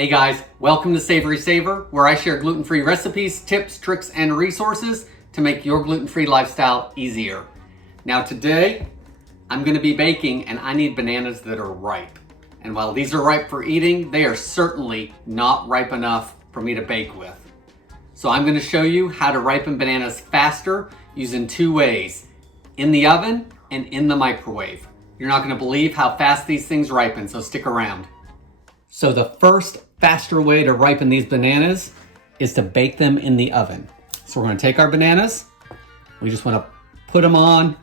Hey guys, welcome to SavorySaver, where I share gluten-free recipes, tips, tricks, and resources to make your gluten-free lifestyle easier. Now today, I'm gonna be baking and I need bananas that are ripe. And while these are ripe for eating, they are certainly not ripe enough for me to bake with. So I'm gonna show you how to ripen bananas faster using two ways, in the oven and in the microwave. You're not gonna believe how fast these things ripen, so stick around. So the first faster way to ripen these bananas is to bake them in the oven. So we're gonna take our bananas, we just wanna put them on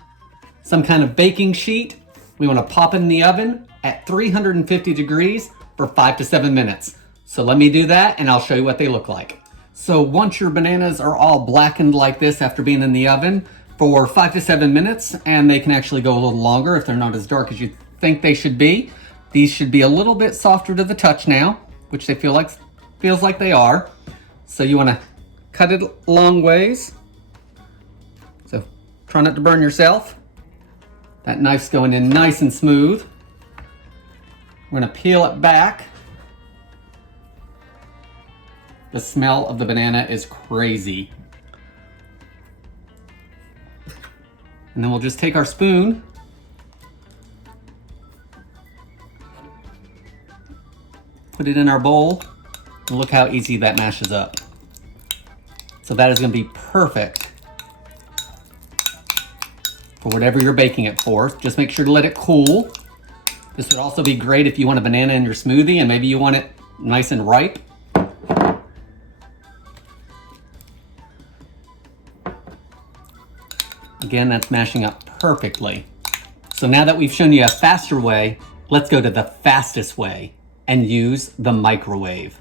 some kind of baking sheet. We wanna pop it in the oven at 350 degrees for 5 to 7 minutes. So let me do that and I'll show you what they look like. So once your bananas are all blackened like this after being in the oven for 5 to 7 minutes, and they can actually go a little longer if they're not as dark as you think they should be. These should be a little bit softer to the touch now, which they feels like they are. So you want to cut it long ways. So try not to burn yourself. That knife's going in nice and smooth. We're going to peel it back. The smell of the banana is crazy. And then we'll just take our spoon, put it in our bowl, and look how easy that mashes up. So that is going to be perfect for whatever you're baking it for. Just make sure to let it cool. This would also be great if you want a banana in your smoothie and maybe you want it nice and ripe. Again, that's mashing up perfectly. So now that we've shown you a faster way, let's go to the fastest way and use the microwave.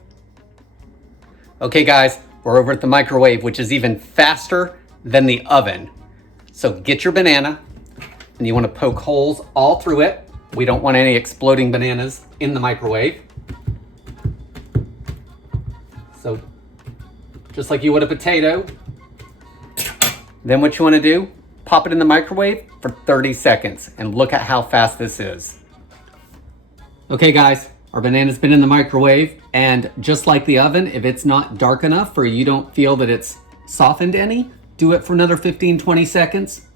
Okay guys, we're over at the microwave, which is even faster than the oven. So get your banana and you want to poke holes all through it. We don't want any exploding bananas in the microwave. So just like you would a potato. Then what you want to do, pop it in the microwave for 30 seconds and look at how fast this is. Okay guys, our banana's been in the microwave, and just like the oven, if it's not dark enough or you don't feel that it's softened any, do it for another 15-20 seconds.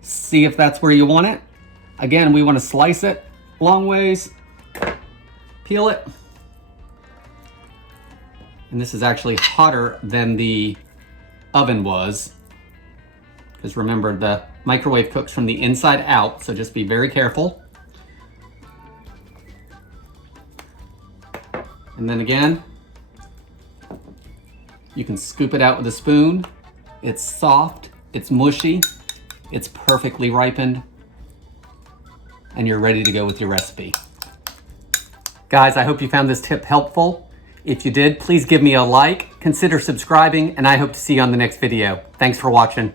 See if that's where you want it. Again, we want to slice it long ways, peel it. And this is actually hotter than the oven was. Because remember, the microwave cooks from the inside out, so just be very careful. And then again, you can scoop it out with a spoon. It's soft, it's mushy, it's perfectly ripened, and you're ready to go with your recipe. Guys, I hope you found this tip helpful. If you did, please give me a like, consider subscribing, and I hope to see you on the next video. Thanks for watching.